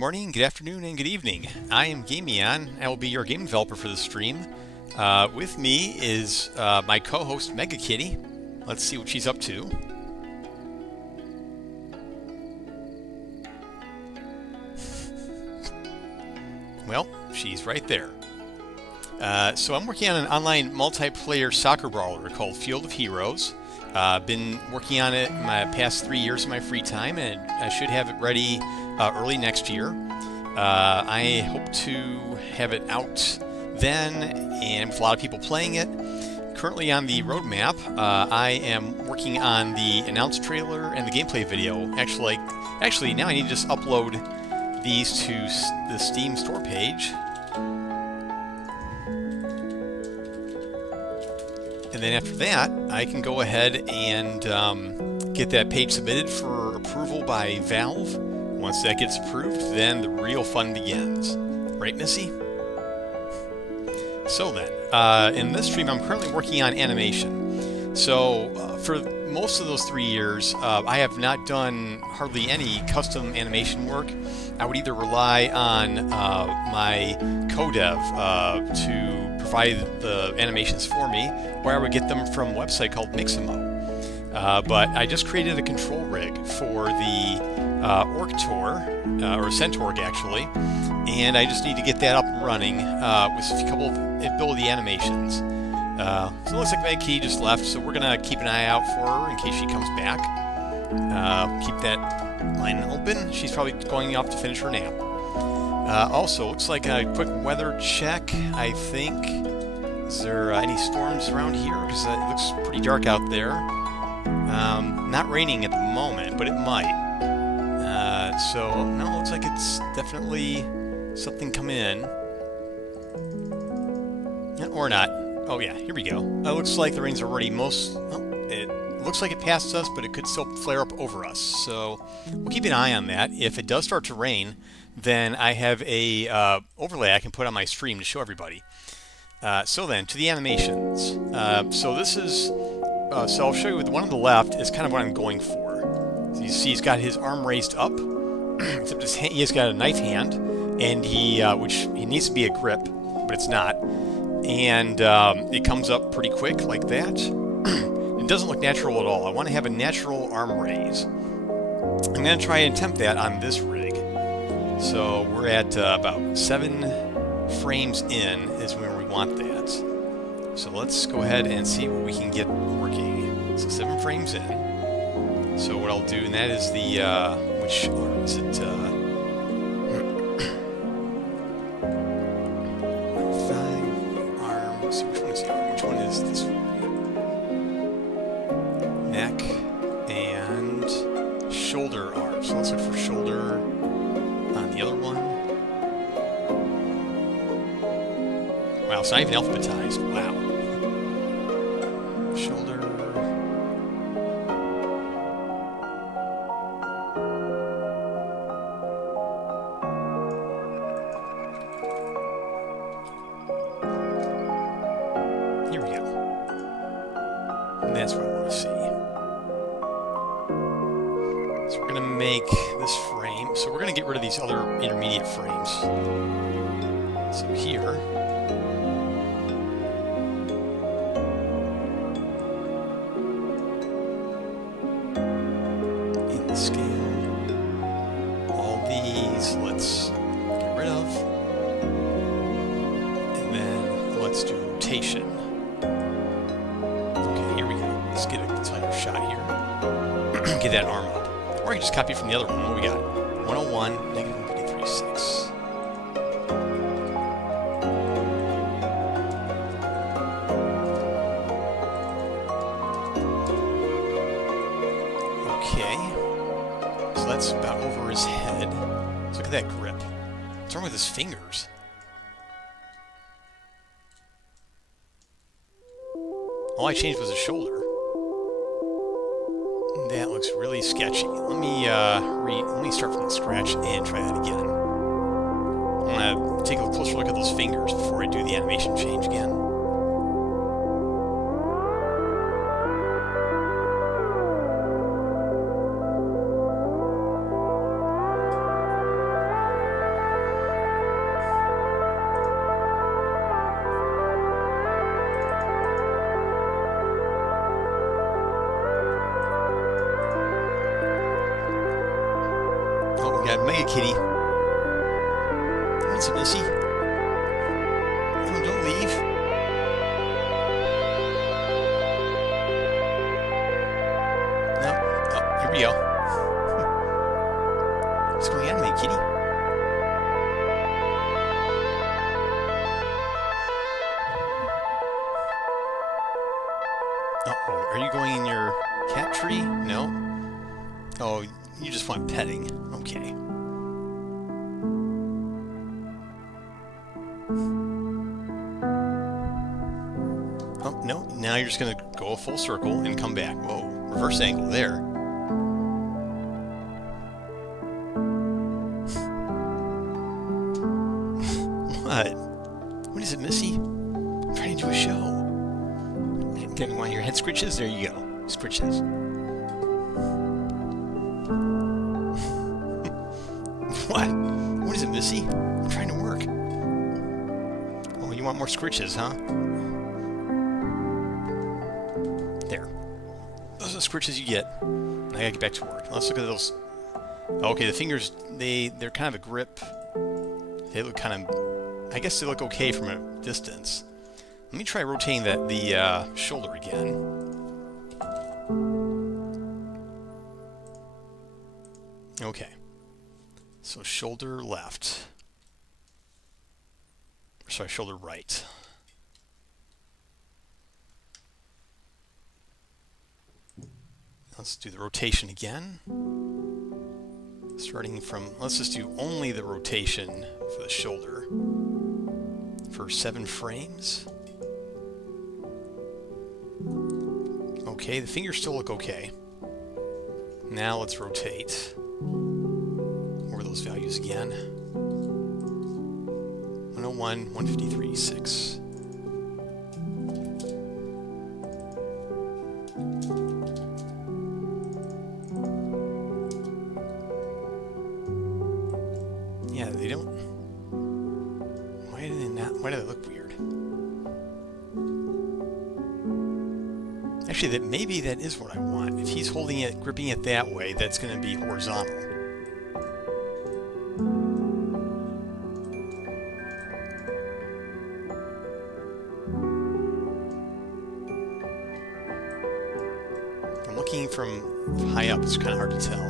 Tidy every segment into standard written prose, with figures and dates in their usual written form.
morning, good afternoon, and good evening. I am Gamion. I will be your game developer for the stream. With me is my co-host Mega Kitty. Let's see what she's up to. Well, she's right there. So I'm working on an online multiplayer soccer brawler called Field of Heroes. Been working on it my past 3 years of my free time, and I should have it ready early next year. I hope to have it out then, and with a lot of people playing it. Currently on the roadmap, I am working on the announce trailer and the gameplay video. Actually, now I need to just upload these to the Steam store page. And then after that, I can go ahead and get that page submitted for approval by Valve. Once that gets approved, then the real fun begins. Right, Missy? So then, in this stream, I'm currently working on animation. So for most of those 3 years, I have not done hardly any custom animation work. I would either rely on my co-dev to provide the animations for me, or I would get them from a website called Mixamo. But I just created a control rig for the Orc-Tor, or Centaur actually, and I just need to get that up and running with a couple of ability animations. So it looks like Meg Key just left, so we're going to keep an eye out for her in case she comes back. Keep that line open. She's probably going off to finish her nap. Also, looks like a quick weather check, I think. Is there any storms around here? Because it looks pretty dark out there. Not raining at the moment, but it might. So, no, looks like it's definitely something coming in. Or not. Oh yeah, here we go. It looks like the rain's already it looks like it passed us, but it could still flare up over us. So we'll keep an eye on that. If it does start to rain, then I have a overlay I can put on my stream to show everybody. So then, to the animations. So this is, so I'll show you the one on the left is kind of what I'm going for. So you see he's got his arm raised up, except he has got a knife hand, and which he needs to be a grip, but it's not. And it comes up pretty quick like that. It doesn't look natural at all. I want to have a natural arm raise. I'm going to try and attempt that on this rig. So we're at about 7 frames in is where we want that. So let's go ahead and see what we can get working. So 7 frames in. So what I'll do, and that is the, which arm is it? 5 arm. So which one is the arm? Which one is this one? Neck and shoulder arm. So let's look for shoulder on the other one. Wow, it's not even alphabetized. Wow. Shoulder. Here we go. And that's what I want to see. So we're going to make this frame. So we're going to get rid of these other intermediate frames. So here. In the scale. All these let's get rid of. And then let's do rotation. Okay, here we go. Let's get a tighter shot here. Get that arm up. Or I can just copy it from the other one. What do we got? 101, negative 153.6. Okay. So that's about over his head. Let's look at that grip. What's wrong with his fingers? All I changed was his shoulder. That looks really sketchy. Let me start from scratch and try that again. I want to take a closer look at those fingers before I do the animation change again. got Mega Kitty. What's up, Missy? Oh, don't leave. No. Oh, here we go. What's going on, Mega Kitty? Uh-oh, are you going in your cat tree? No? Oh, you just want petting. Okay. Oh, no. Now you're just going to go a full circle and come back. Whoa. Reverse angle there. What? What is it, Missy? I'm trying to do a show. You want your head scritches? There you go. Scritches. What? What is it, Missy? I'm trying to work. Oh, you want more scritches, huh? There. Those are the scritches you get. I gotta get back to work. Let's look at those. Okay, the fingers, they're kind of a grip. They look kind of... I guess they look okay from a distance. Let me try rotating the shoulder again. Okay. So shoulder left. Sorry, shoulder right. Let's do the rotation again. Starting from, let's just do only the rotation for the shoulder for 7 frames. Okay, the fingers still look okay. Now let's rotate over those values again. 101, 153, 6. Yeah, they don't... Why do they not... Why do they look weird? Actually, maybe that is what I want. If he's holding it, gripping it that way, that's going to be horizontal. I'm looking from high up, it's kind of hard to tell.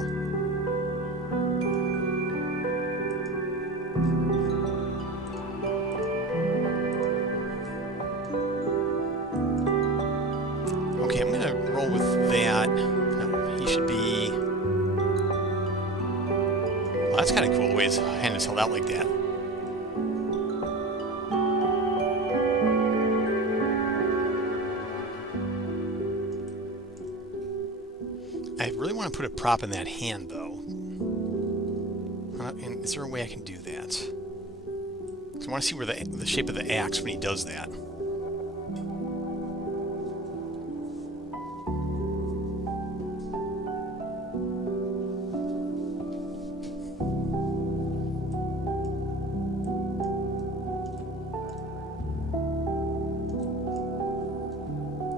Okay, I'm going to roll with that. No, he should be... Well, that's kind of cool the way his hand is held out like that. I really want to put a prop in that hand, though. And is there a way I can do that? Because I want to see where the shape of the axe when he does that.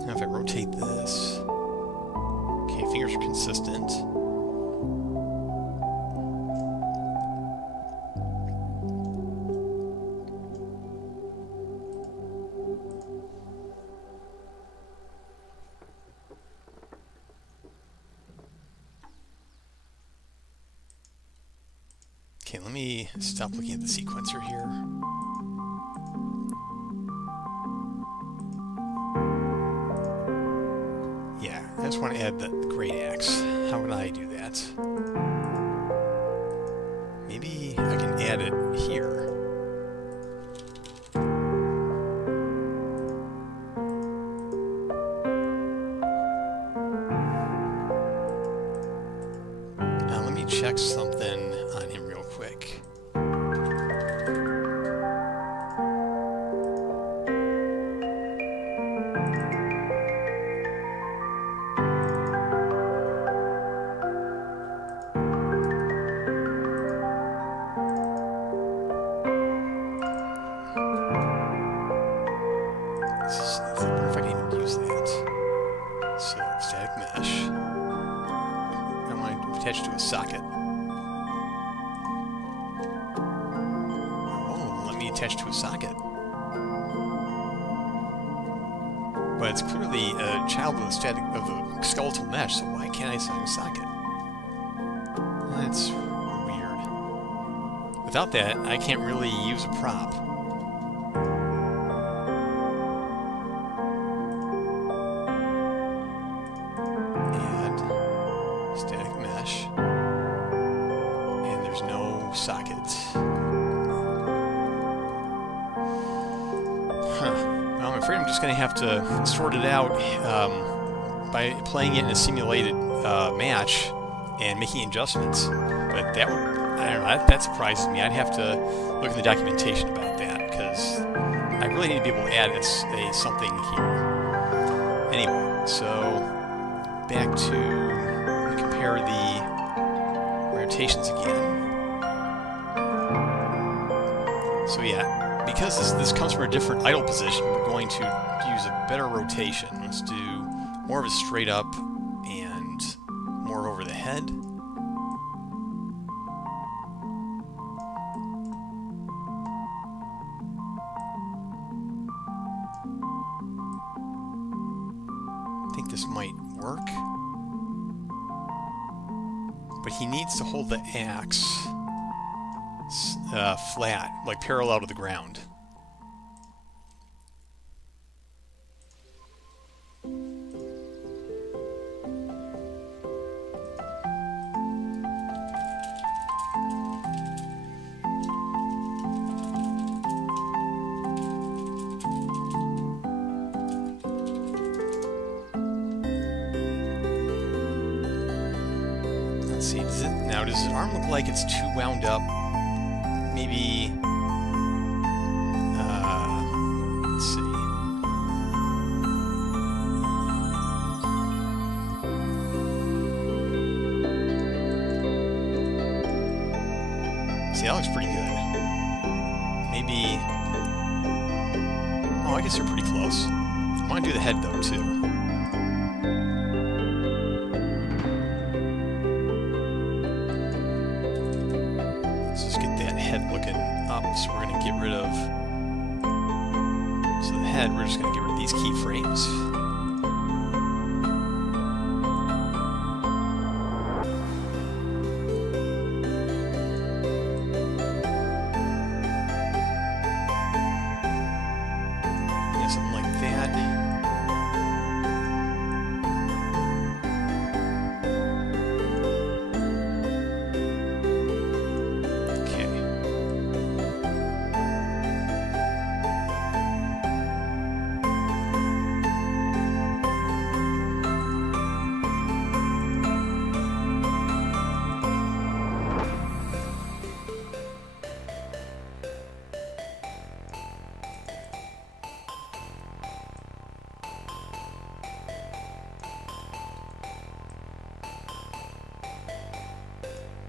Now if I rotate this... Okay, fingers are consistent. Okay, let me stop looking at the sequencer here. Yeah, I just want to add the great axe. How would I do that? Maybe I can add it here. Now let me check something on him real quick. I wonder if I can even use that. So, static mesh. I want to attach to a socket. attached to a socket. But it's clearly a child of the skeletal mesh, so why can't I assign a socket? That's weird. Without that, I can't really use a prop. Add static mesh. And there's no socket. I'm afraid I'm just going to have to sort it out by playing it in a simulated match and making adjustments. But that would, I don't know, that surprises me. I'd have to look in the documentation about that, because I really need to be able to add a something here. Anyway, so back to, let me compare the rotations again. So yeah. Because this comes from a different idle position, we're going to use a better rotation. Let's do more of a straight up and more over the head. I think this might work. But he needs to hold the axe flat, like parallel to the ground. Let's see, does his arm look like it's too wound up? Maybe, let's see. See, that looks pretty good. Maybe, oh, I guess they're pretty close. I want to do the head, though, too. Looking up, so we're going to get rid of, so the head, we're just going to get rid of these keyframes. Yeah, something like that.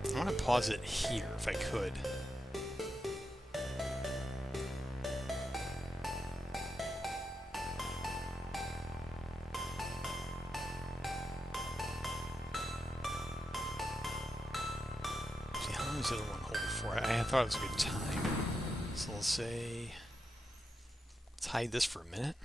I want to pause it here if I could. See, how long does the other one hold for? I thought it was a good time. So let's say, let's hide this for a minute.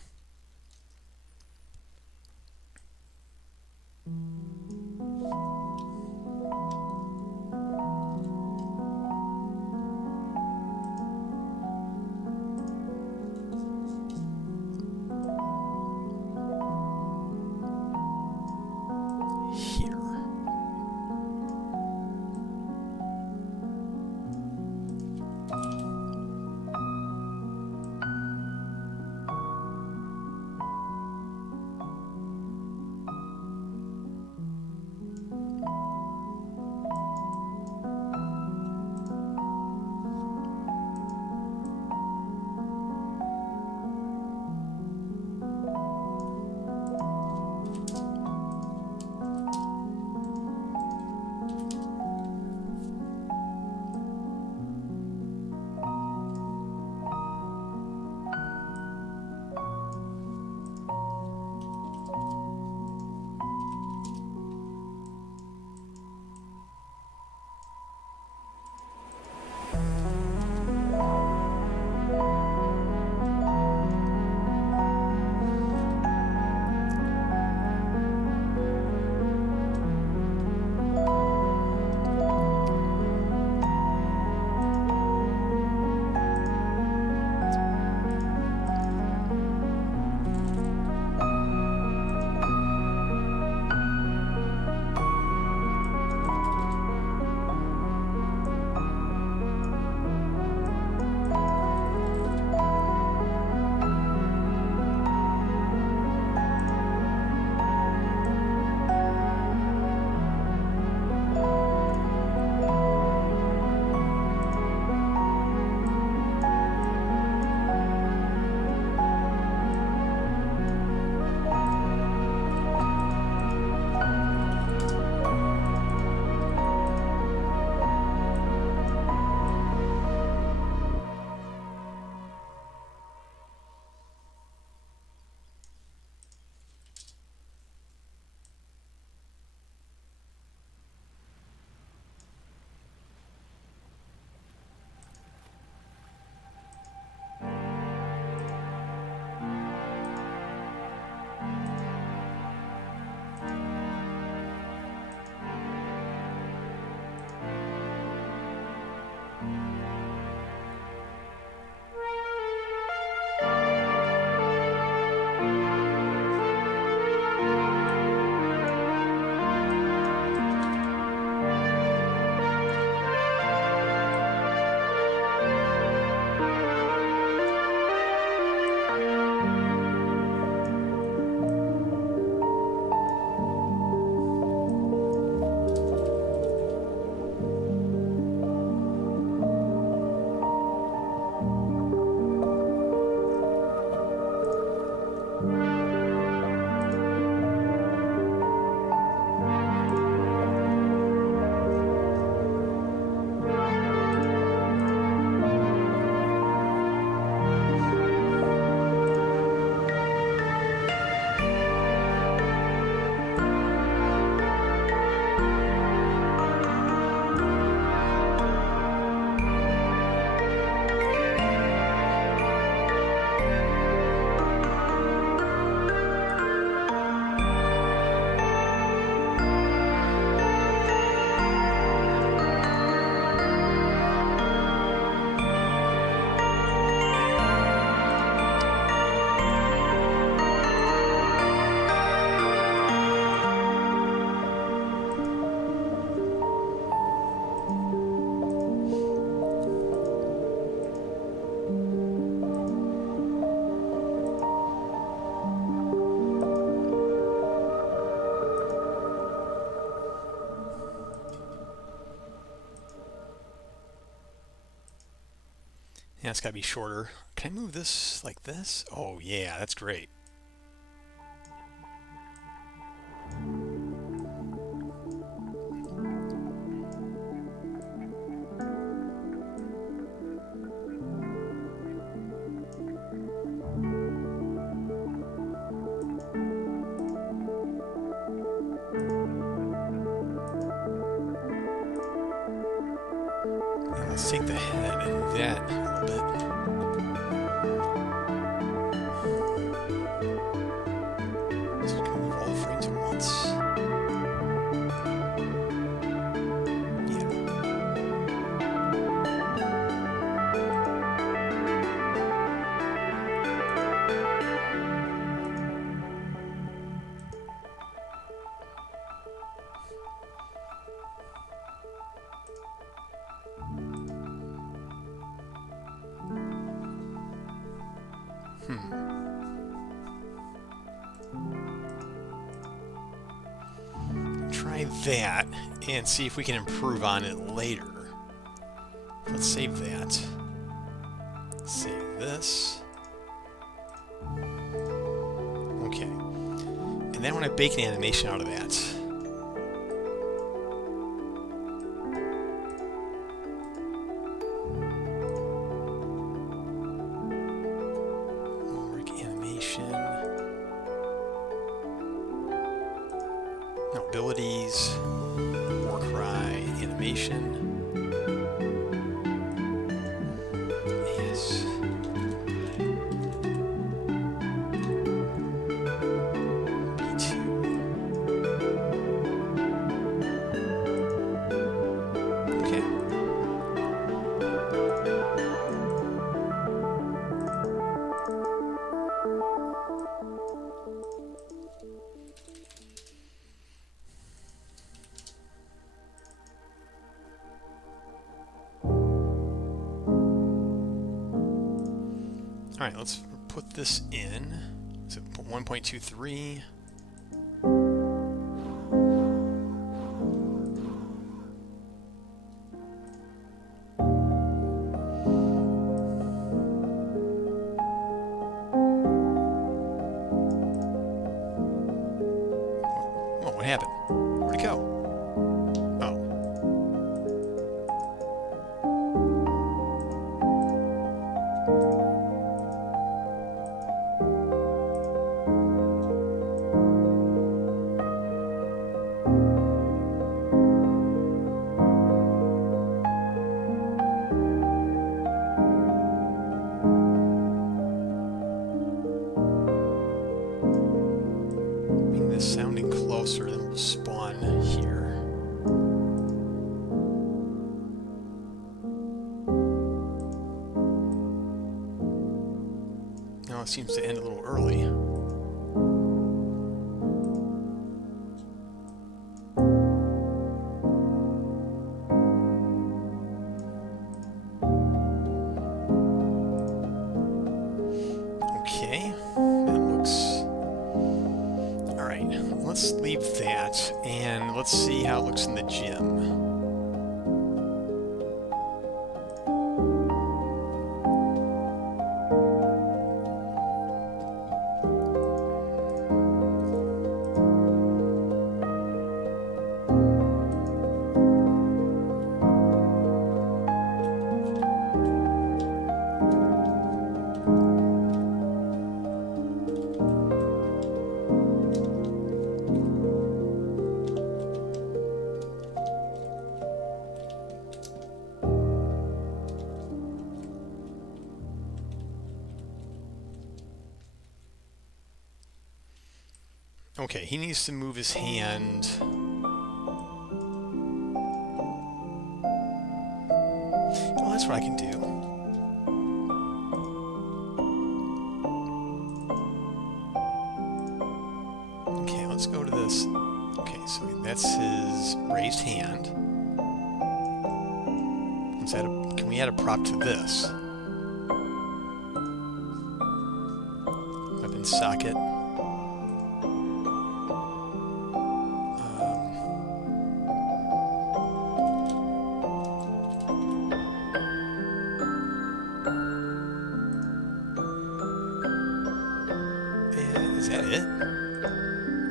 Yeah, it's got to be shorter. Can I move this like this? Oh, yeah, that's great. And let's take the head and that a little bit. So we can move all the frames at once. Yeah. Try that and see if we can improve on it later. Let's save that. Save this. Okay. And then I want to bake an animation out of that. Animation. No, abilities. War cry animation. Yes. Okay. All right, let's put this in. So 1.23. Oh, what happened? Where'd it go? Oh. Sounding closer, then we'll spawn here. Now it seems to end a little early. Okay, that looks... Alright, let's leave that, and let's see how it looks in the gym. Okay, he needs to move his hand. Well, that's what I can do. Okay, let's go to this. Okay, so that's his raised hand. Let's add a, can we add a prop to this? Weapon socket. Is that it?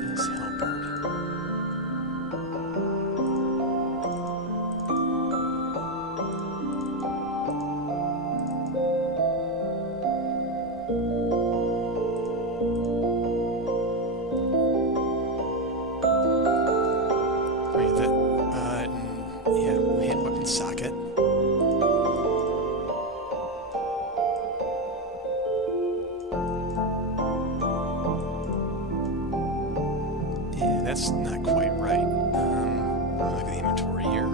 This halberd. Wait, yeah, hand weapon socket. Yeah, that's not quite right. Look at the inventory here.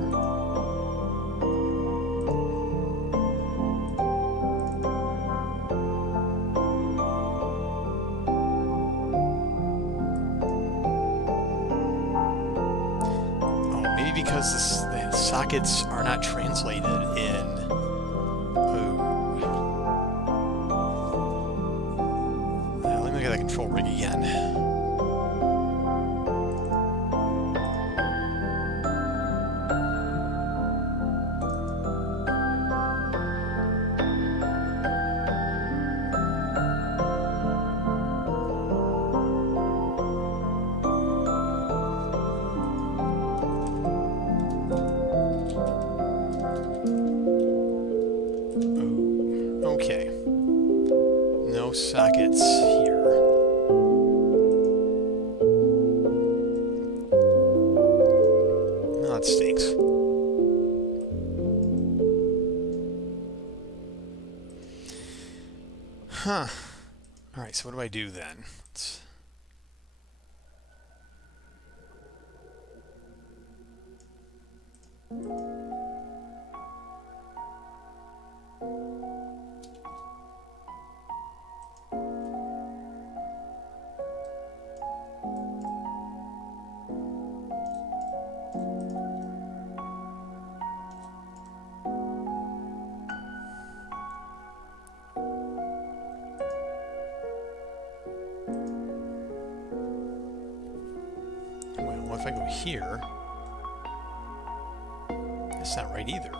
Because the sockets are not translated in. Let me look at that control rig again. Okay. No sockets here. Oh, that stinks. Huh. Alright, so what do I do then? Well, if I go here, that's not right either.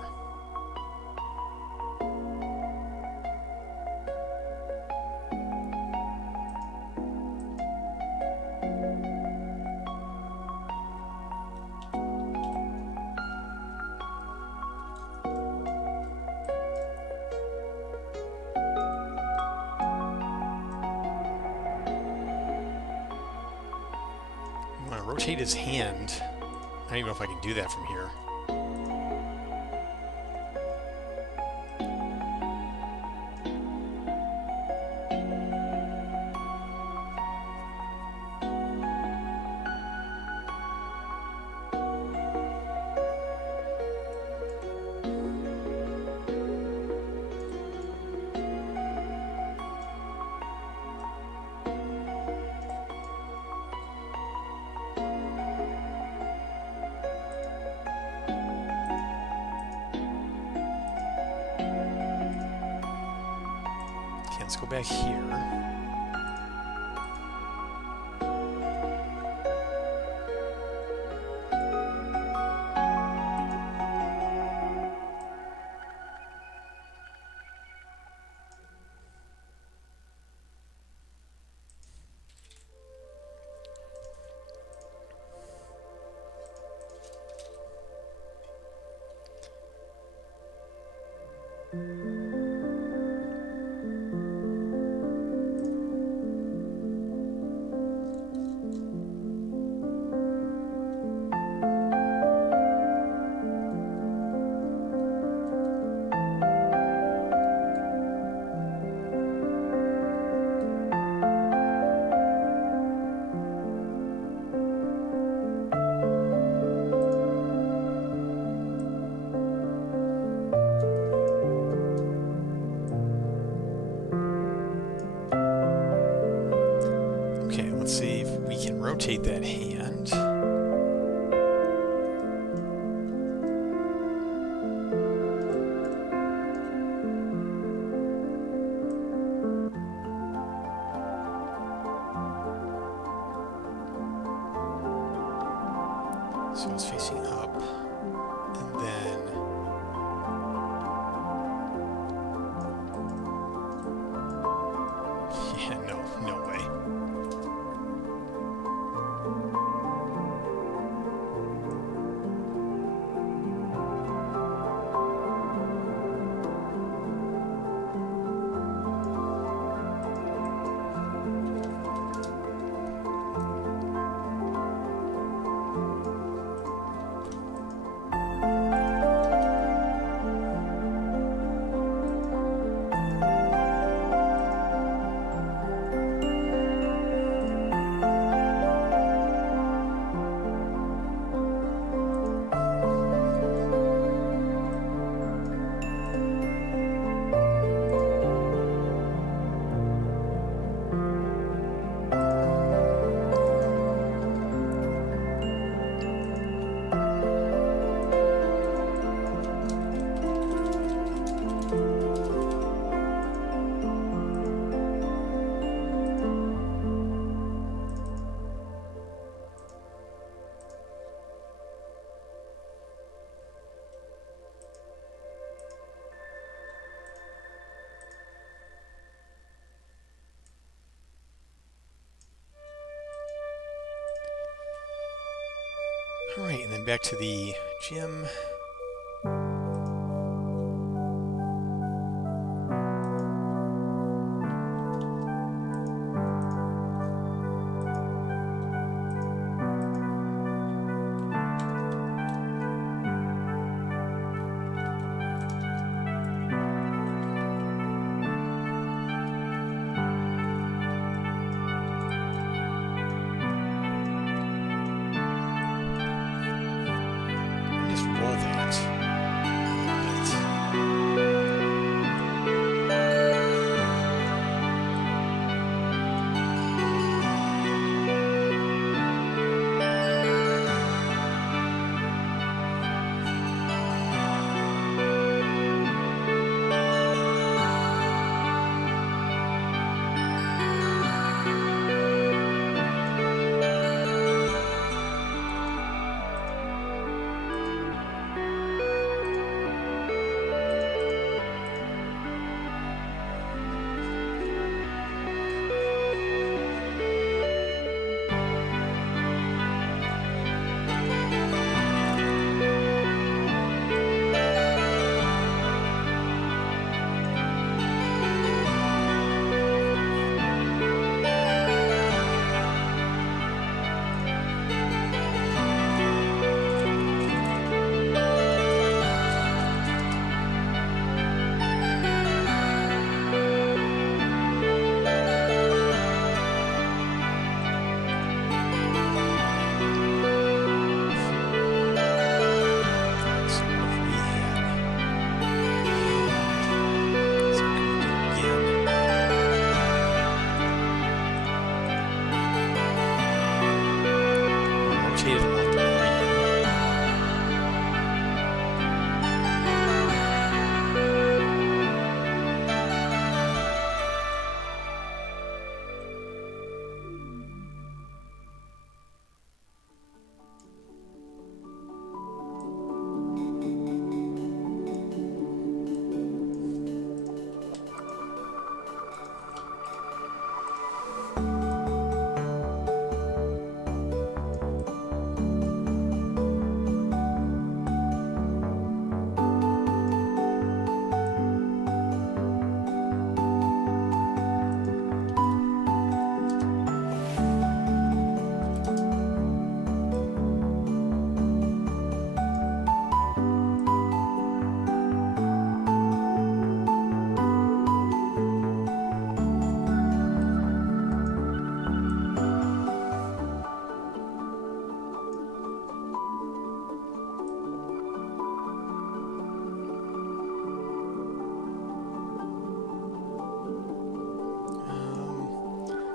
Rotate his hand. I don't even know if I can do that from here. Let's go back here. Rotate that hand. So it's facing up, and then yeah, no way. Alright, and then back to the gym. Just roll that.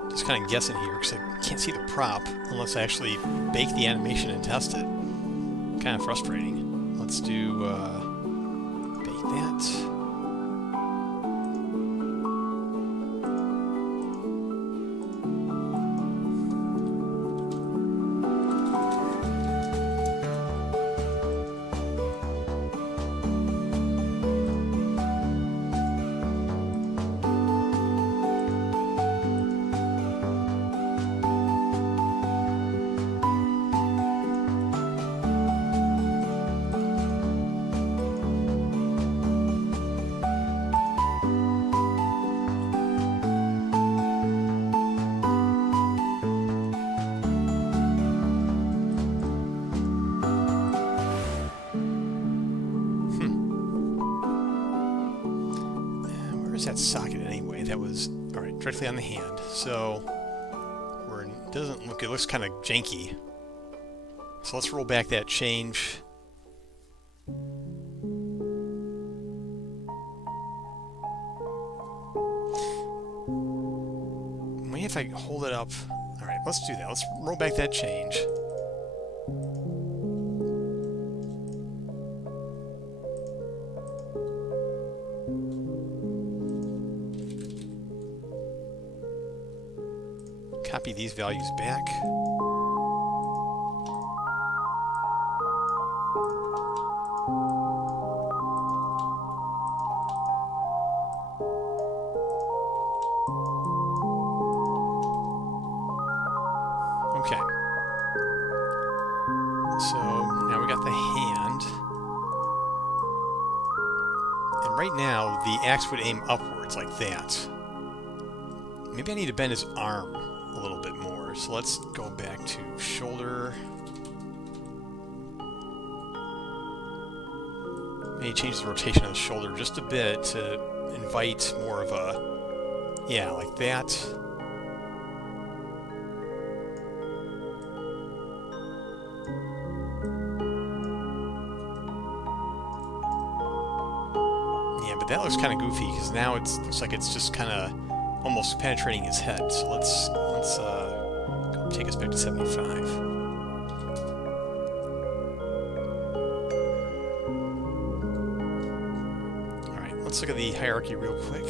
Just kind of guessing here because I can't see the prop unless I actually bake the animation and test it. Kind of frustrating. Let's do bake that. That socket anyway. That was all right, directly on the hand. So it doesn't look. It looks kind of janky. So let's roll back that change. Maybe if I hold it up. All right, let's do that. Let's roll back that change. Copy these values back. Okay. So right now, the axe would aim upwards like that. Maybe I need to bend his arm a little bit more. So let's go back to shoulder. Maybe change the rotation of the shoulder just a bit to invite more of a, yeah, like that. Yeah, but that looks kind of goofy because now it looks like it's just kind of almost penetrating his head. So let's go take us back to 75. Let's look at the hierarchy real quick.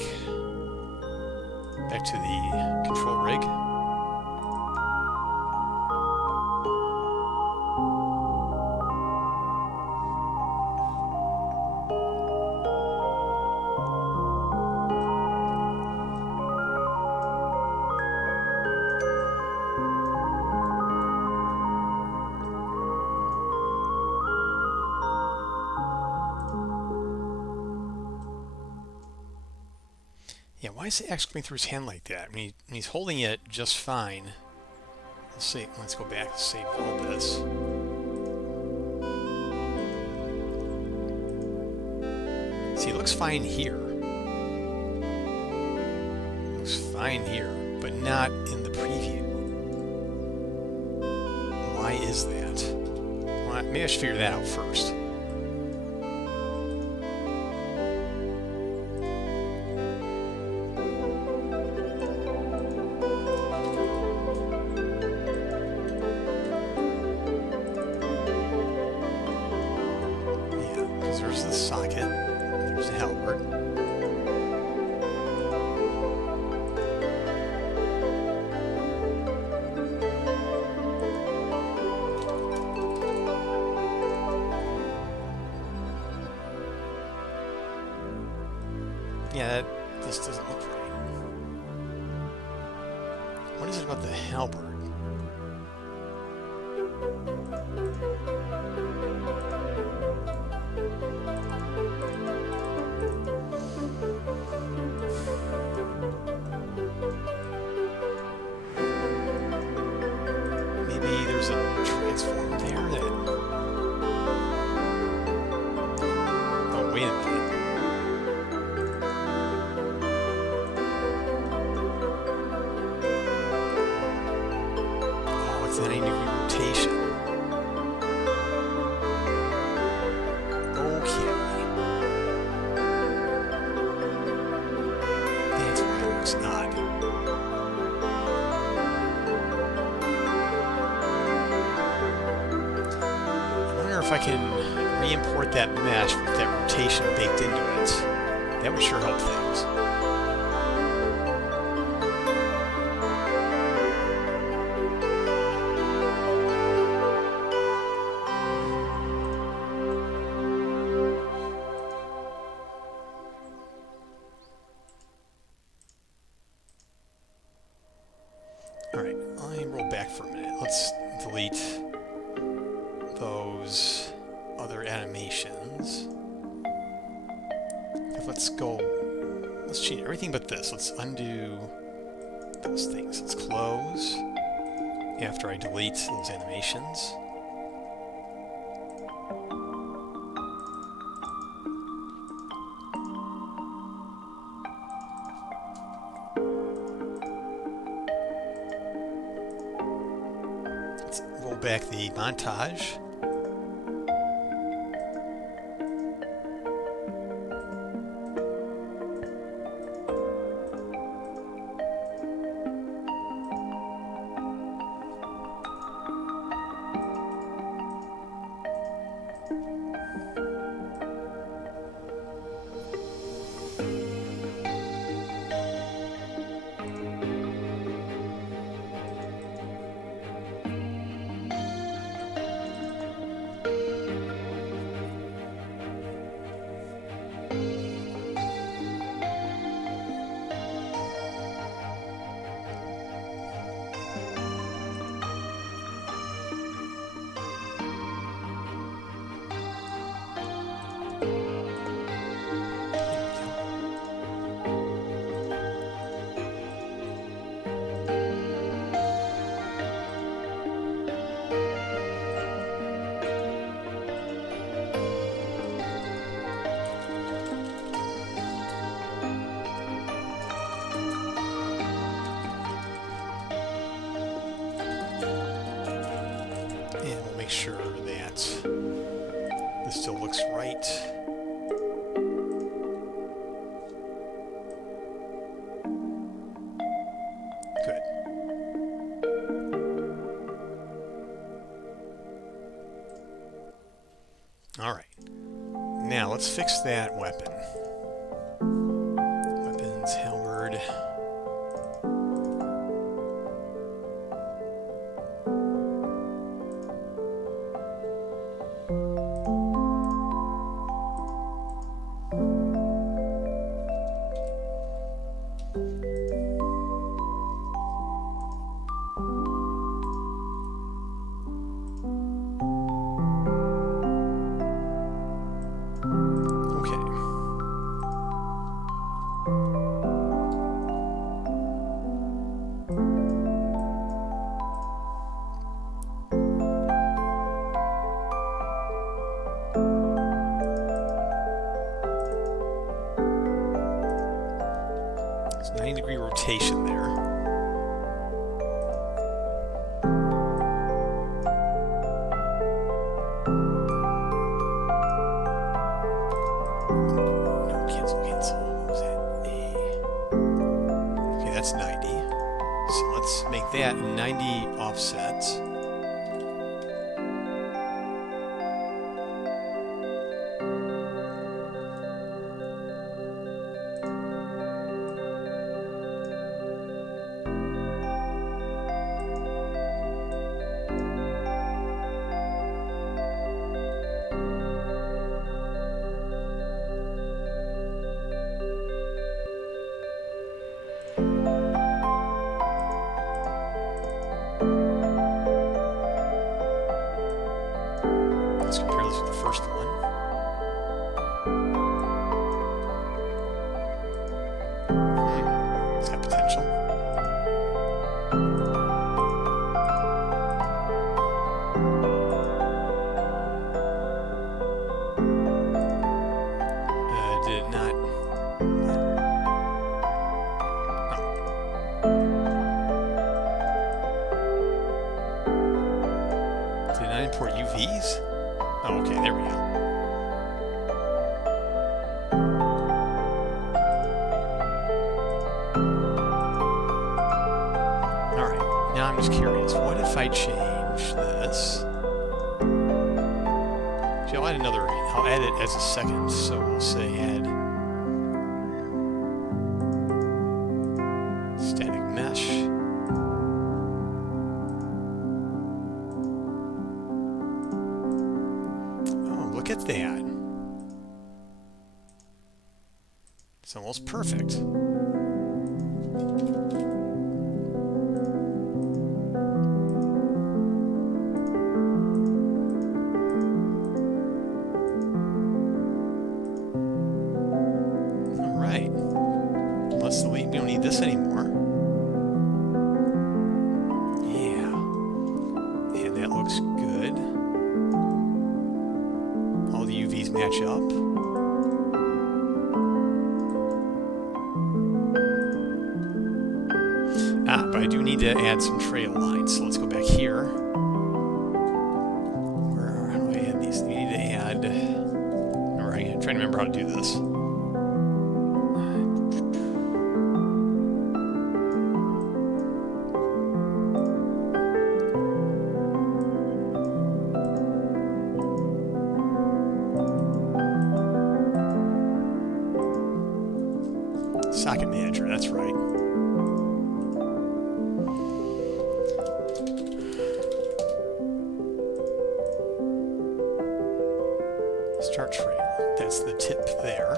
Back to the control rig. Yeah, why is the axe coming through his hand like that? I mean, he's holding it just fine. Let's see. Let's go back and save all this. See, it looks fine here. Looks fine here, but not in the preview. Why is that? Well, maybe I should figure that out first. There's the socket, there's the halberd. Yeah, this doesn't look right. What is it about the halberd? There's a transform there that... Oh, wait a minute. Oh, it's an 90-degree rotation. Okay. That's why it looks odd. If I can re-import that mesh with that rotation baked into it, that would sure help things. Alright, let me roll back for a minute. Let's delete those other animations. Let's go, let's change everything but this. Let's undo those things. Let's close after I delete those animations. Let's roll back the montage. This still looks right. Good. All right. Now let's fix that weapon. Weapons, halberd. It's 90-degree rotation there. No, cancel. What was that? Okay, that's 90. So let's make that 90 offsets. Let's compare this with the first one. It's got potential. Did it not? Did it not import UVs? Oh, okay, there we go. Alright, now I'm just curious. What if I change this? See, I'll add it as a second, so we'll say add static mesh. Look at that. It's almost perfect. All right. Let's delete. We don't need this anymore. Yeah. And that looks good. All the UVs match up. But I do need to add some trail lines. So let's go back here. How do I add these? You need to add... Alright, I'm trying to remember how to do this. Socket manager, that's right. Start trail. That's the tip there.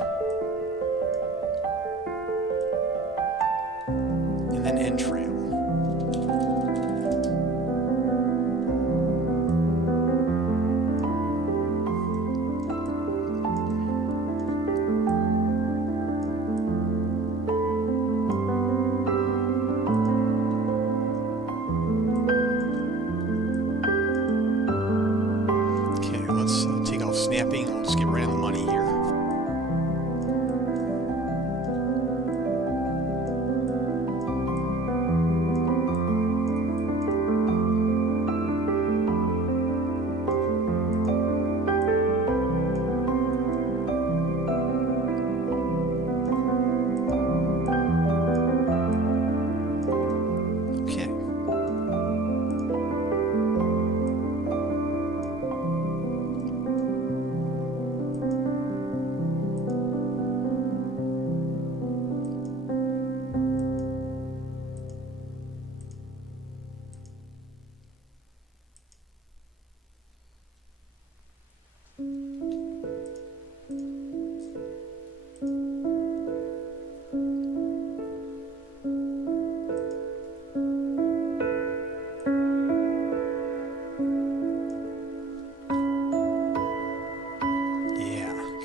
And then end trail. Snapping. We'll just get right on the money here.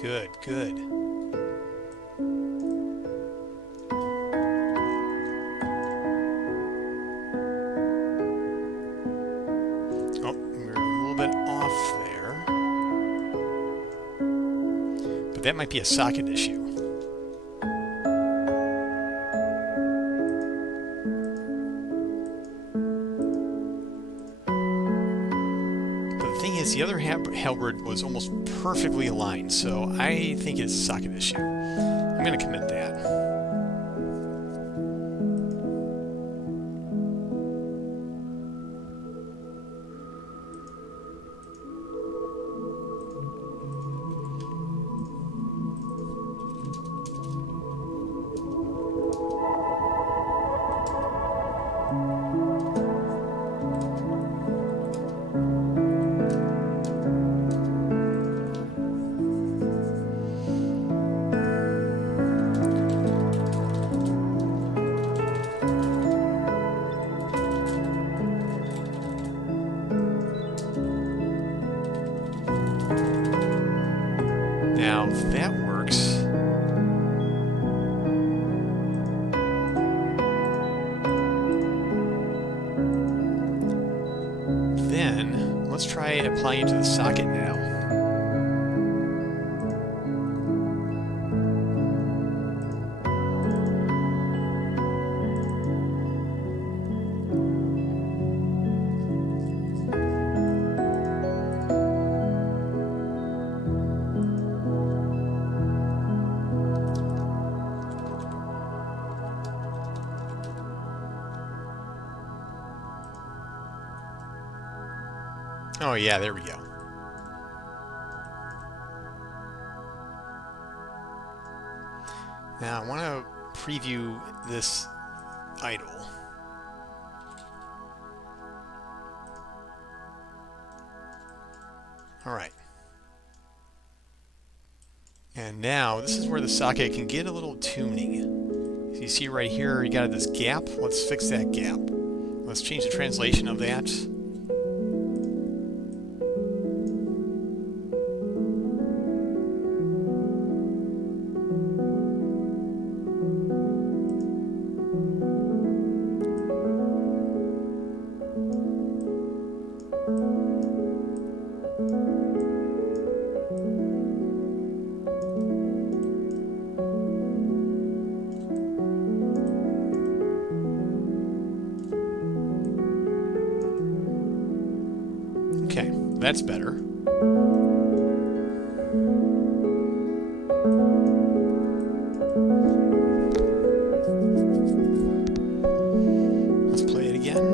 Good, good. Oh, we're a little bit off there. But that might be a socket issue. The other halberd was almost perfectly aligned, so I think it's a socket issue. I'm going to commit that. Now, if that works, then let's try applying it to the socket now. Oh yeah, there we go. Now I want to preview this idle. All right. And now this is where the socket can get a little tuning. So you see right here, you got this gap. Let's fix that gap. Let's change the translation of that. Okay, that's better. Let's play it again.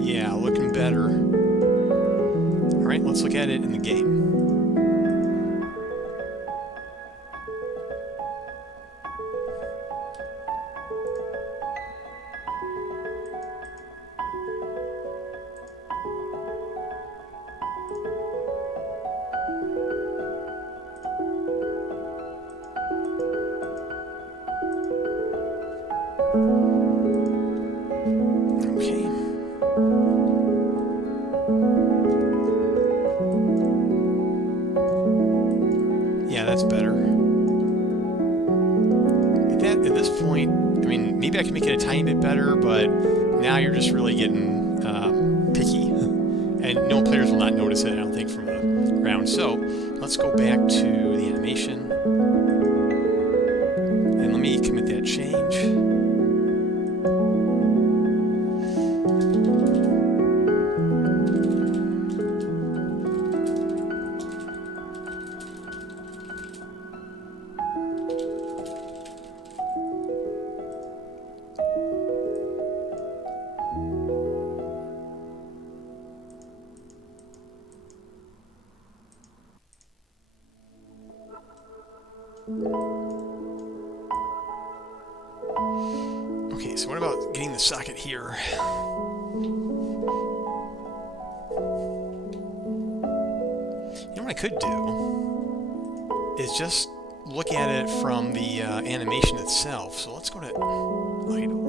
Yeah, looking better. All right, let's look at it in the game. Okay. Yeah, that's better. At this point, I mean, maybe I can make it a tiny bit better, but now you're just really getting picky. And no players will not notice it, I don't think, from the ground. So let's go back to the animation. And let me commit that change. Okay, so what about getting the socket here? You know what I could do is just look at it from the animation itself. So let's go to idle.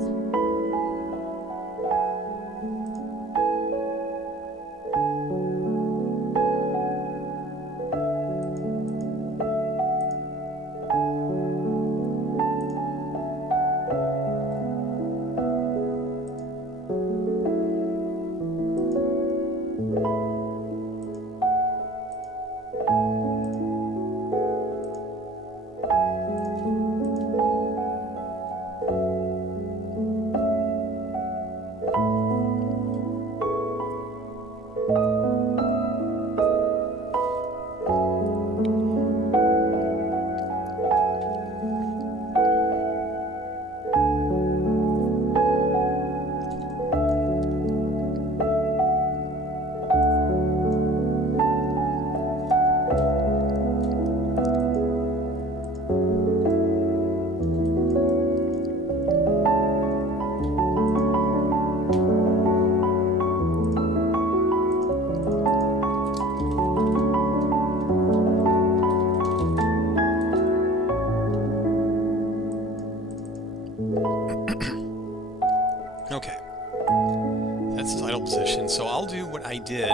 I'll do what I did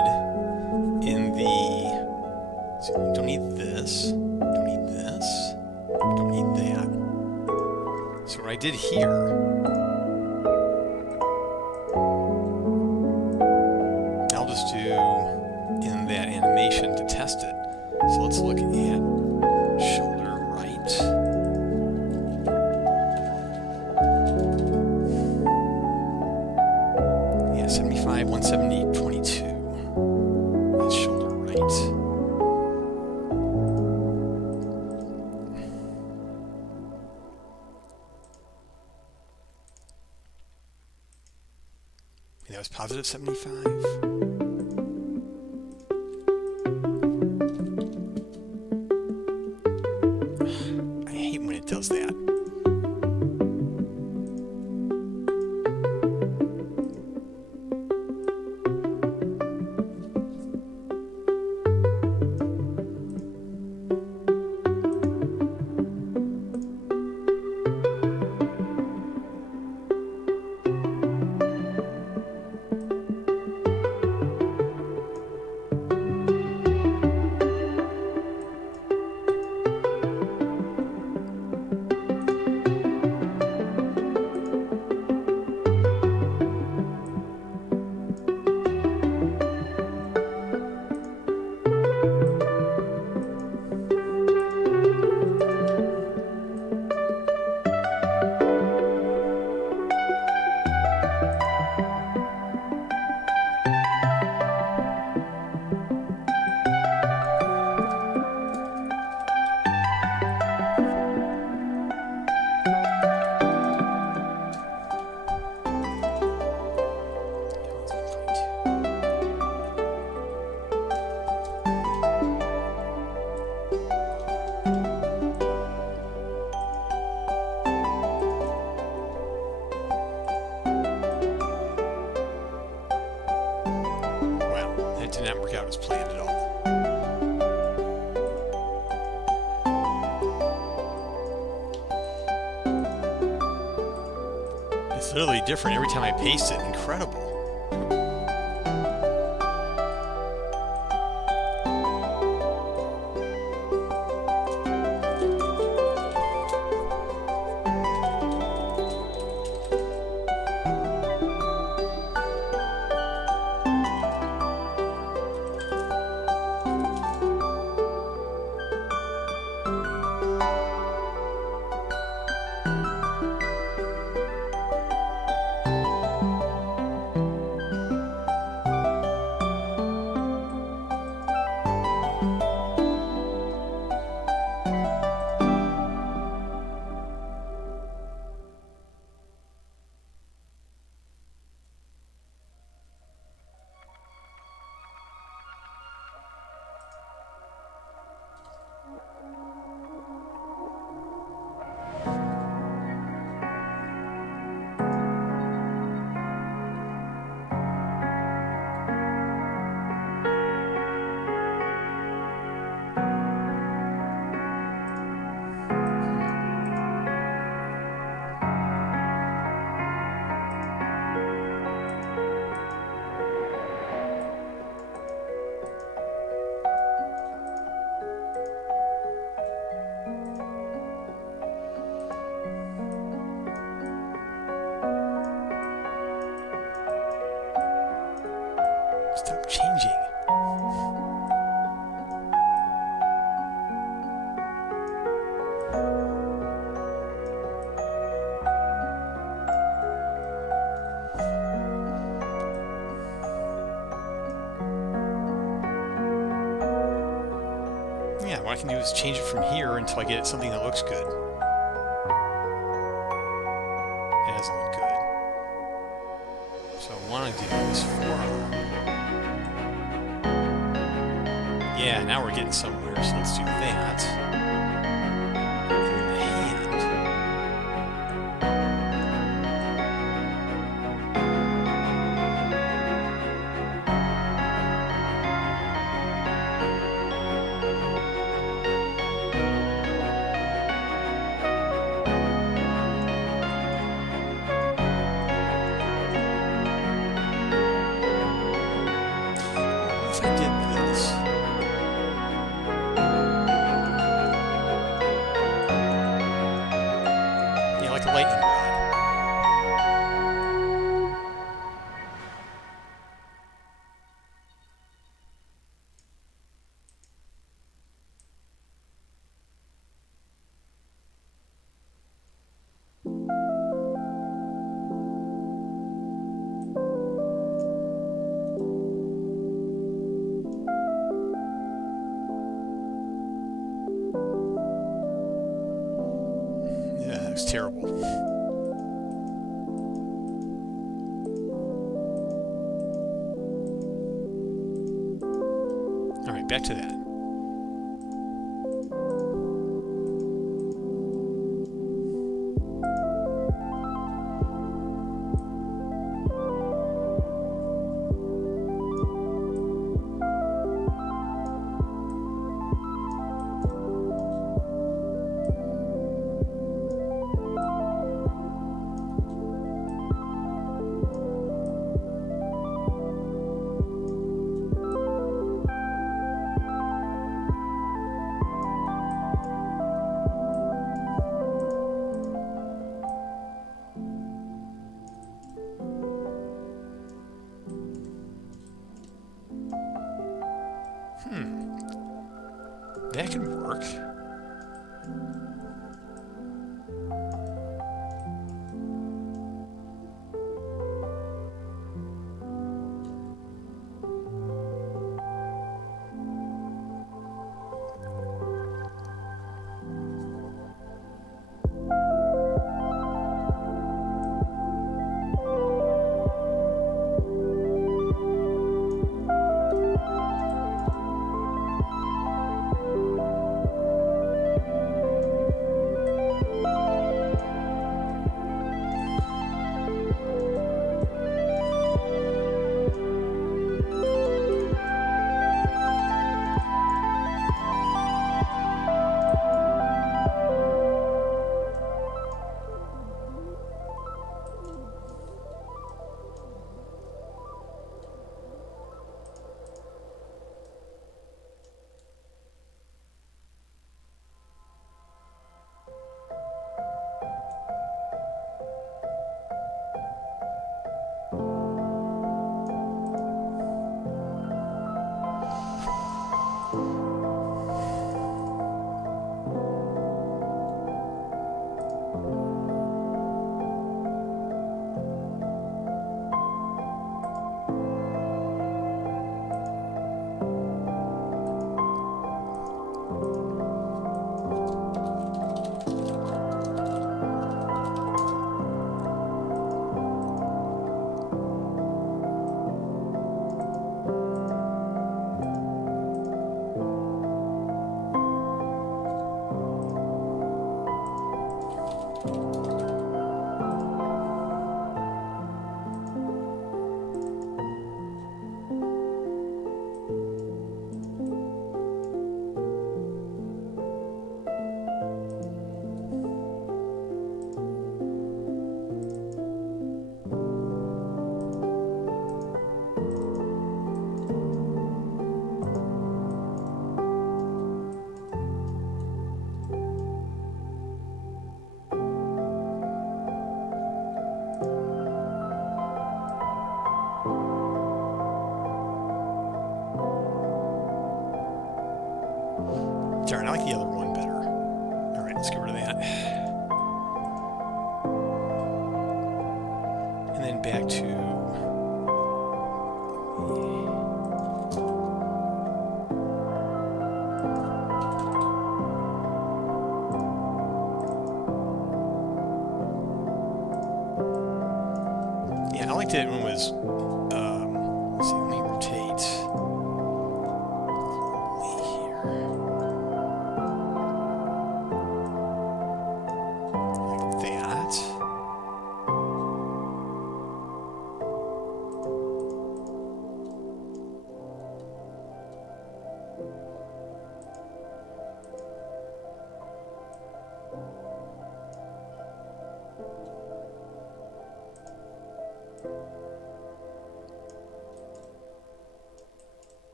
in the... So don't need this. Don't need this. Don't need that. So what I did here... I'll just do in that animation to test it. So let's look at shoulder right. Yeah, 75, 170, 22. That's shoulder right. That was positive 75. Does that. Did not work out as planned at all. It's literally different every time I paste it. Incredible. Stop changing. Yeah, what I can do is change it from here until I get something that looks good. It doesn't look good. So I want to do this forearm. Yeah, now we're getting somewhere, so let's do that. And then the hand. if I did this. Yeah, like a lightning rod. Yeah, it was terrible. All right, back to that. That could work. Darn, I like the other one better. All right, let's get rid of that. And then back to... Yeah, I liked it when it was... let's see, let me rotate.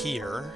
here.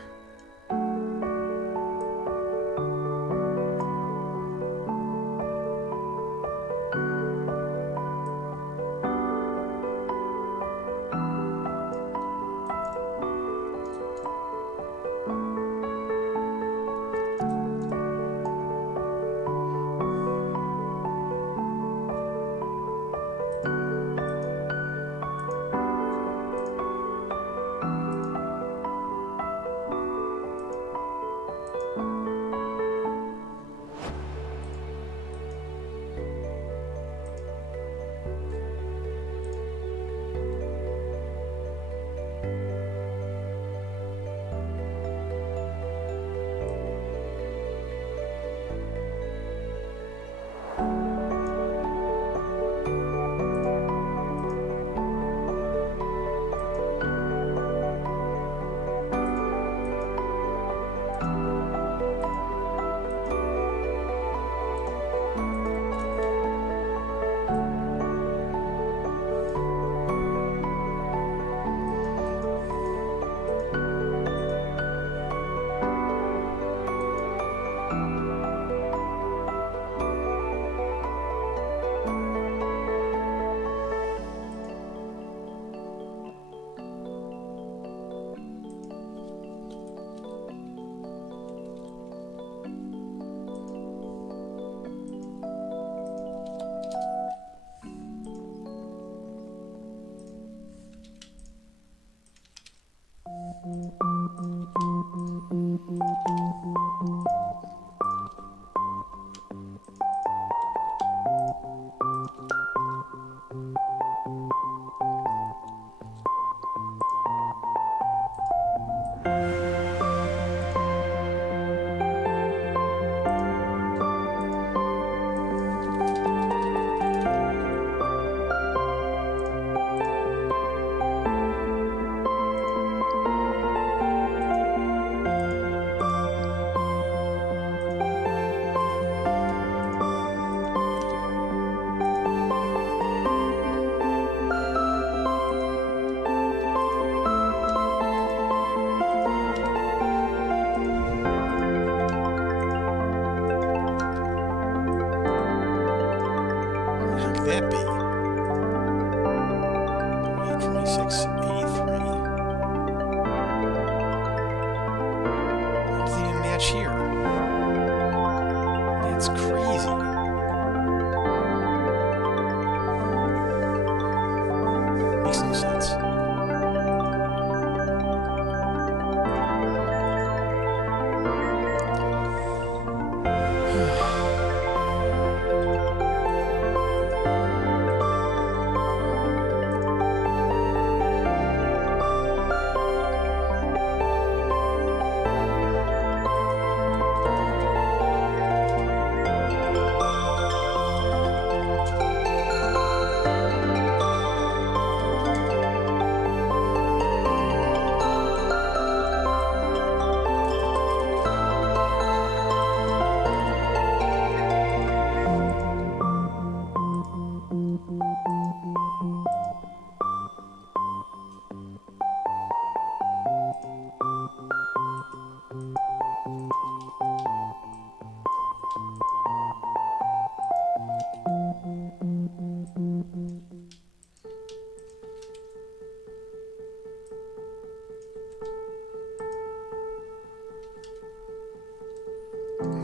That be 2683. Why does it even match here? That's crazy. Makes no sense.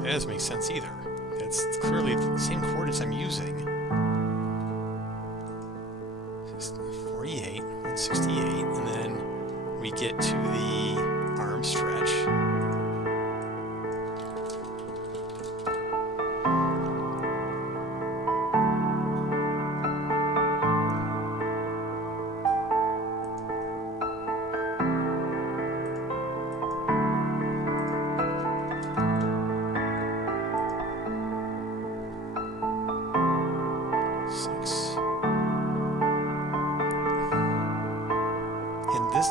That doesn't make sense either. It's clearly the same coordinates I'm using. 48, 168, and then we get to the arm stretch.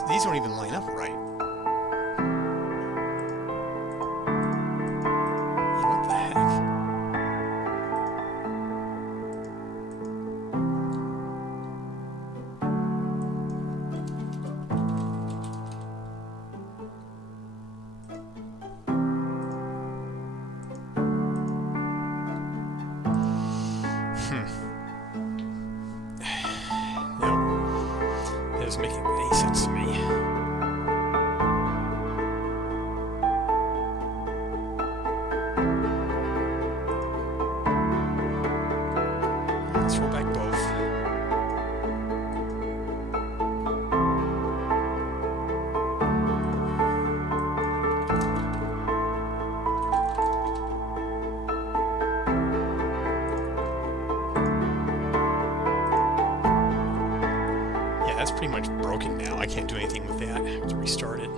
These don't even line up right. What the heck? Let's roll back both. Yeah, that's pretty much broken now. I can't do anything with that. I have to restart it.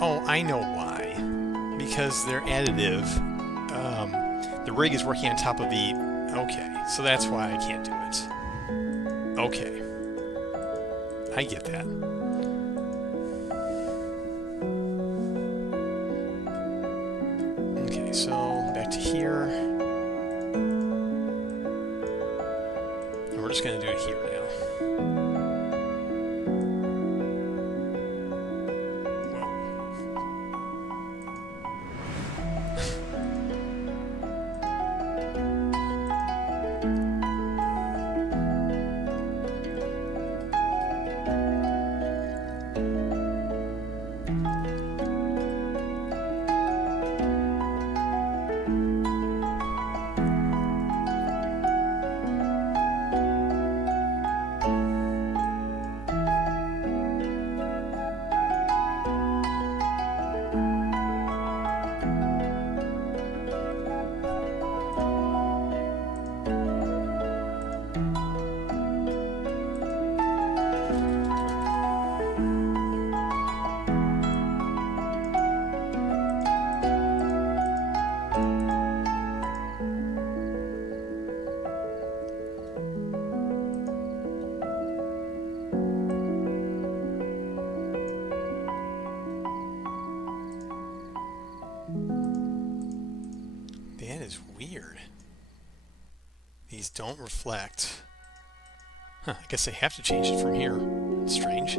Oh, I know why. Because they're additive. The rig is working on top of the... Okay, so that's why I can't do it. Okay. I get that. Okay, so back to here. And we're just going to do it here now. That is weird. These don't reflect. Huh, I guess I have to change it from here. It's strange.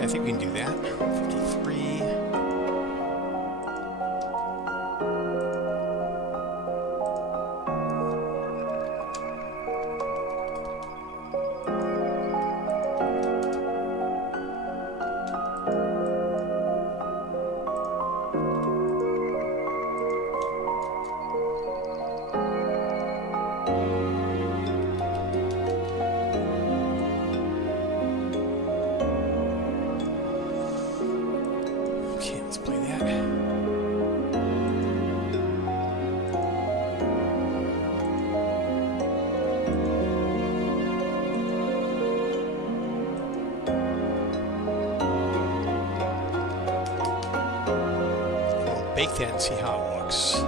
I think we can do that. 53. Bake that and see how it looks.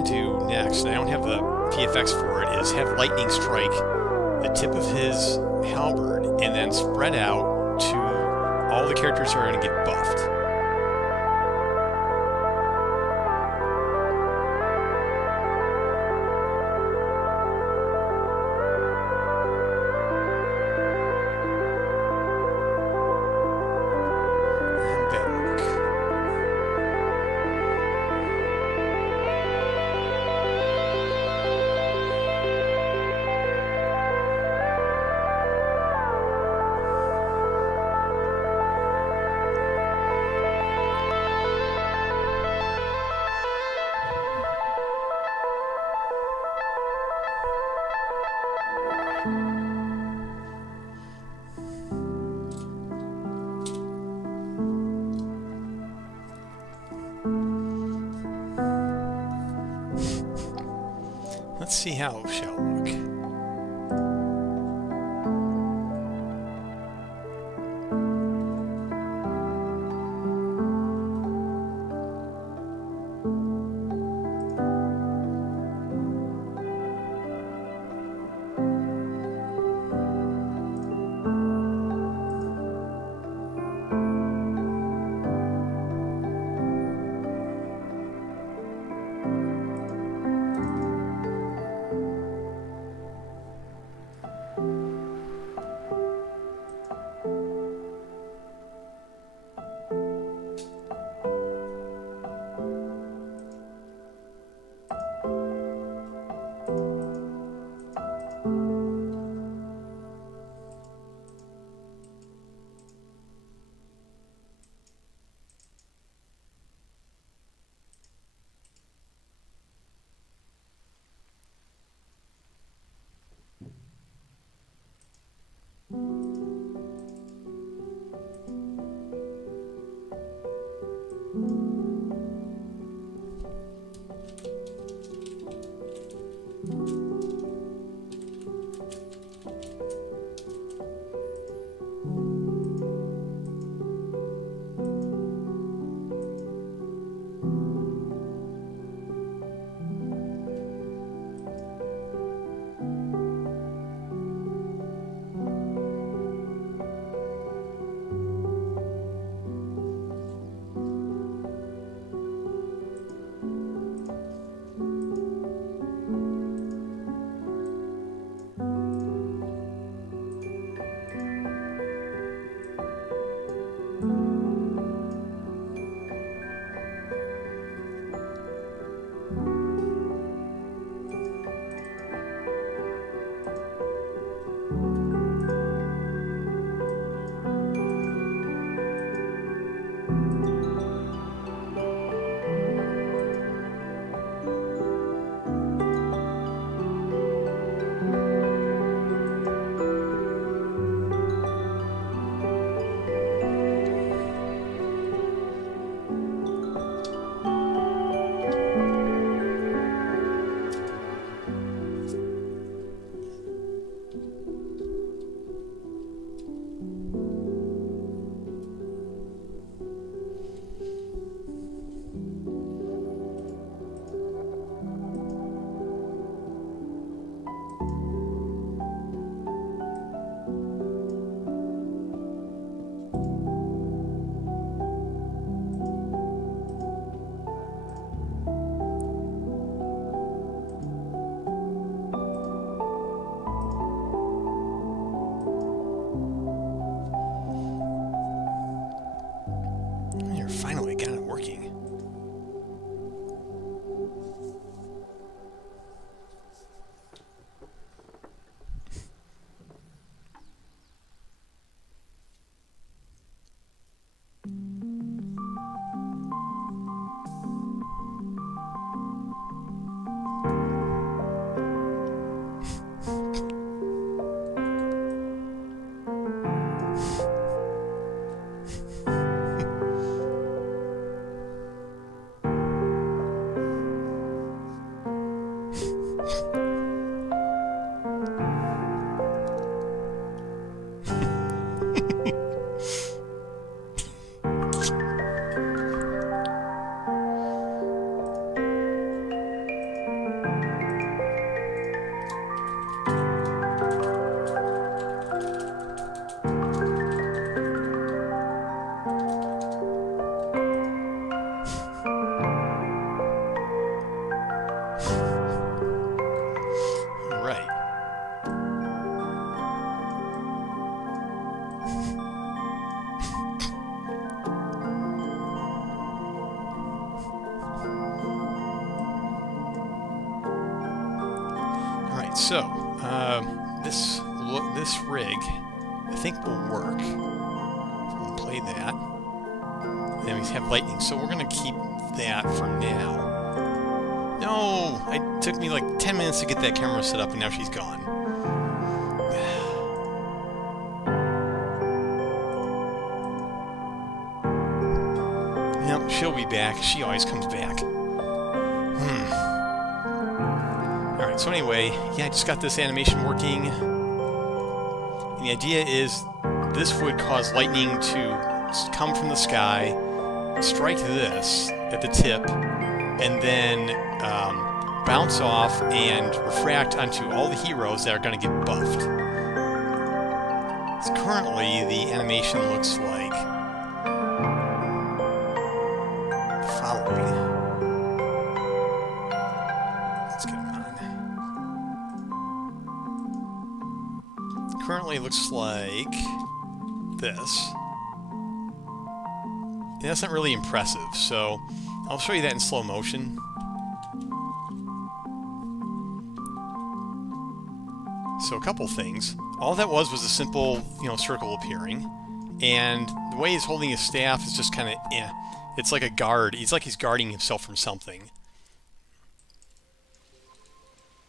want to do next, and I don't have the PFX for it, is have lightning strike the tip of his halberd and then spread out to all the characters who are going to get buffed. Let's see how it shall look. Finally got it working. So, this rig, I think will work. So we'll play that. Then we have lightning, so we're gonna keep that for now. No! It took me like 10 minutes to get that camera set up, and now she's gone. Yep, she'll be back. She always comes back. Alright, so anyway, yeah, I just got this animation working. And the idea is this would cause lightning to come from the sky, strike this at the tip, and then bounce off and refract onto all the heroes that are going to get buffed. So currently, the animation looks like the following. Let's get it on. Currently, it looks like this. And that's not really impressive, so I'll show you that in slow motion. So a couple things. All that was a simple, circle appearing, and the way he's holding his staff is just kind of, it's like a guard. He's like he's guarding himself from something,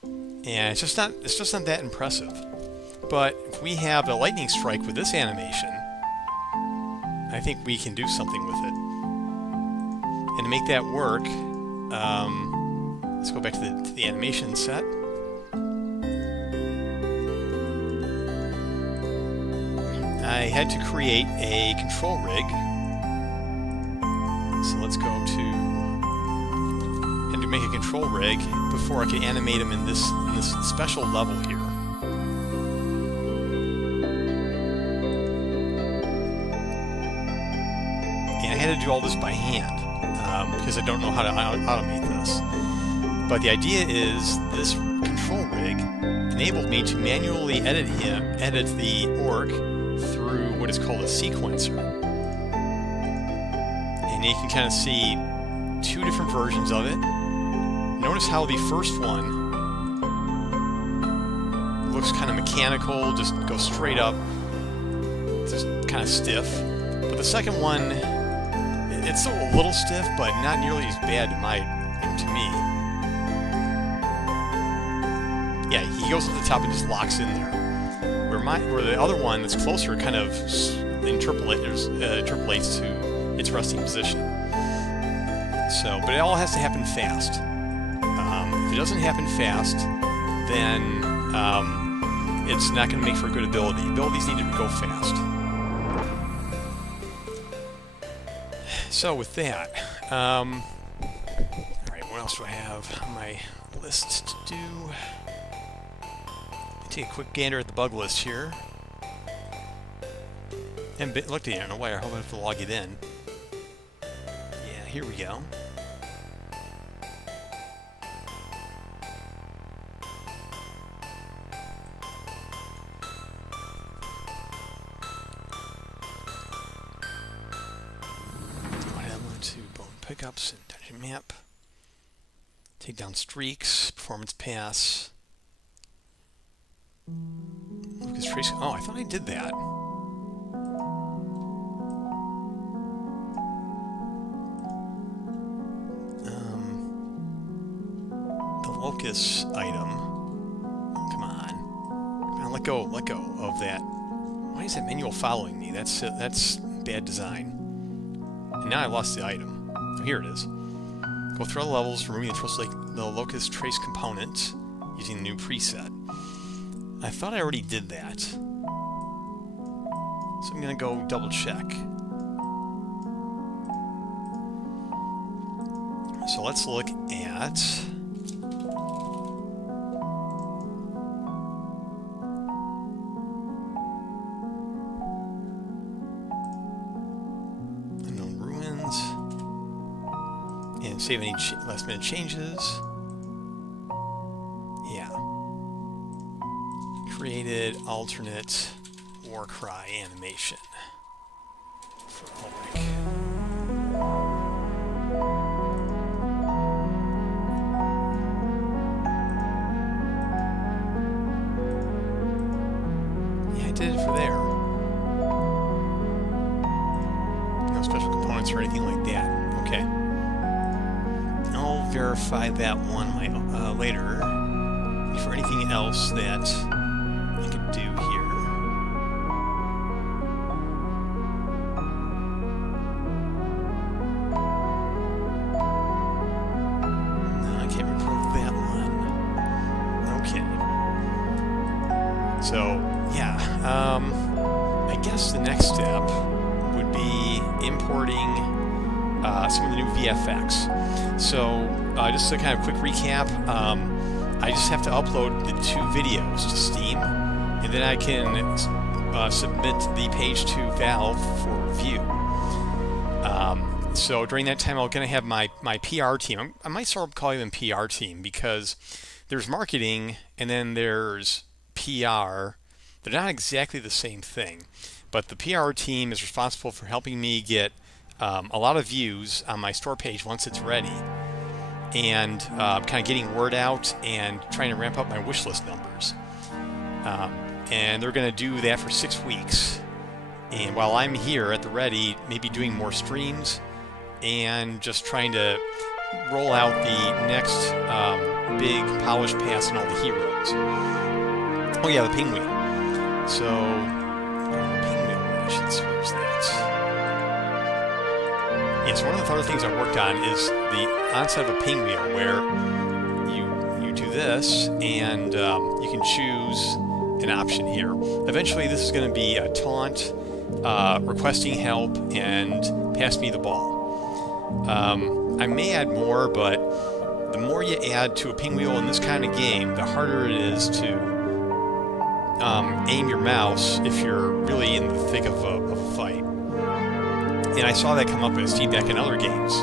and it's just not that impressive. But if we have a lightning strike with this animation, I think we can do something with it. And to make that work, let's go back to the animation set. I had to create a control rig. So let's go to and to make a control rig before I can animate him in this special level here. And I had to do all this by hand because I don't know how to automate this. But the idea is this control rig enabled me to manually edit the orc through what is called a sequencer. And you can kind of see two different versions of it. Notice how the first one looks kind of mechanical, just goes straight up, just kind of stiff. But the second one, it's still a little stiff, but not nearly as bad to me. Yeah, he goes to the top and just locks in there. Where the other one that's closer kind of interpolates to its resting position. So, but it all has to happen fast. If it doesn't happen fast, then it's not going to make for a good ability. Abilities need to go fast. So with that, alright, what else do I have on my list to do? Take a quick gander at the bug list here. And looked at it in a way. I hope I have to log it in. Yeah, here we go. To bone pickups and dungeon map. Take down streaks, performance pass. Lucas Trace. Oh, I thought I did that. The locus item. Oh, come on. Let go of that. Why is that manual following me? That's bad design. And now I lost the item. Oh, here it is. Go through all the levels, removing the locus trace component using the new preset. I thought I already did that. So I'm going to go double check. So let's look at unknown ruins and save any last minute changes. Yeah. Created alternate war cry animation for Ulrich. did it for there. No special components or anything like that. Okay. I'll verify that one later. For anything else that I could do here. No, I can't reprove that one. Okay. So, yeah. I guess the next step would be importing some of the new VFX. So, just a kind of quick recap. I just have to upload the 2 videos to Steam, and then I can submit the page to Valve for review. So during that time, I'm going to have my PR team. I might start calling them PR team because there's marketing and then there's PR. They're not exactly the same thing, but the PR team is responsible for helping me get a lot of views on my store page once it's ready, and kind of getting word out and trying to ramp up my wish list numbers. And they're going to do that for 6 weeks. And while I'm here at the ready, maybe doing more streams and just trying to roll out the next big polish pass on all the heroes. Oh yeah, the ping wheel. So, the ping wheel missions, where's that? Yes, one of the other things I worked on is the onset of a ping wheel, where you do this, and you can choose an option here. Eventually, this is going to be a taunt, requesting help, and pass me the ball. I may add more, but the more you add to a ping wheel in this kind of game, the harder it is to aim your mouse if you're really in the thick of a fight. And I saw that come up as feedback in other games,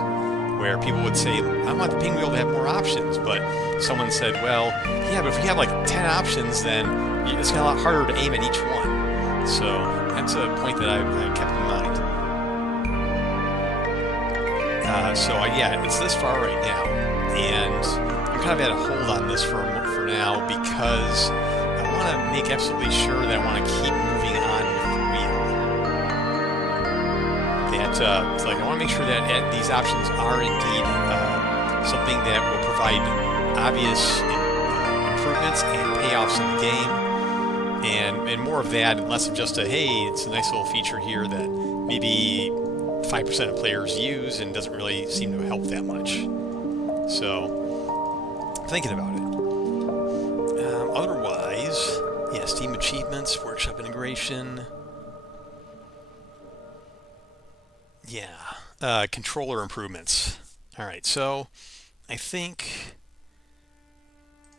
where people would say, I want the ping wheel to have more options, but someone said, well, yeah, but if we have like 10 options, then it's a lot harder to aim at each one. So that's a point that I kept in mind. Yeah, it's this far right now, and I'm kind of at a hold on this for now because I want to make absolutely sure that I want to keep moving on with the wheel. It's like I want to make sure that these options are indeed something that will provide obvious improvements and payoffs in the game, and more of that, and less of just a, hey, it's a nice little feature here that maybe 5% of players use and doesn't really seem to help that much. So, I'm thinking about it. Otherwise, yeah, Steam achievements, workshop integration. Yeah, controller improvements. Alright, so I think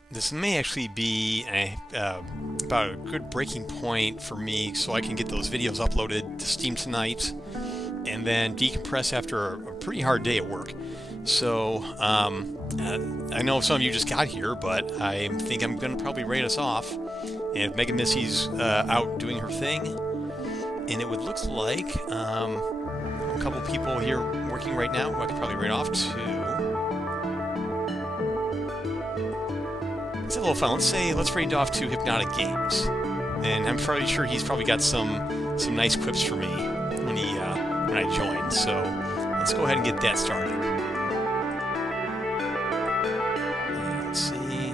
this may actually be about a good breaking point for me so I can get those videos uploaded to Steam tonight and then decompress after a pretty hard day at work. So, I know some of you just got here, but I think I'm going to probably rate us off. And Mega Missy's out doing her thing. And it would look like a couple people here working right now who I could probably rate off to. It's a little fun. Let's rate off to Hypnotic Games. And I'm pretty sure he's probably got some nice quips for me when I join. So let's go ahead and get that started. Let's see.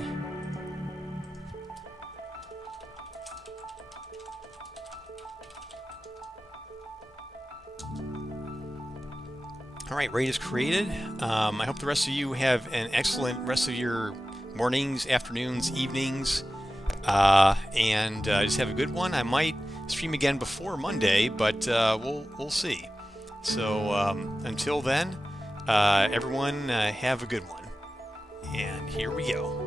All right, rate is created. I hope the rest of you have an excellent rest of your mornings, afternoons, evenings, and just have a good one. I might stream again before Monday, but we'll see. So until then, everyone have a good one. And here we go.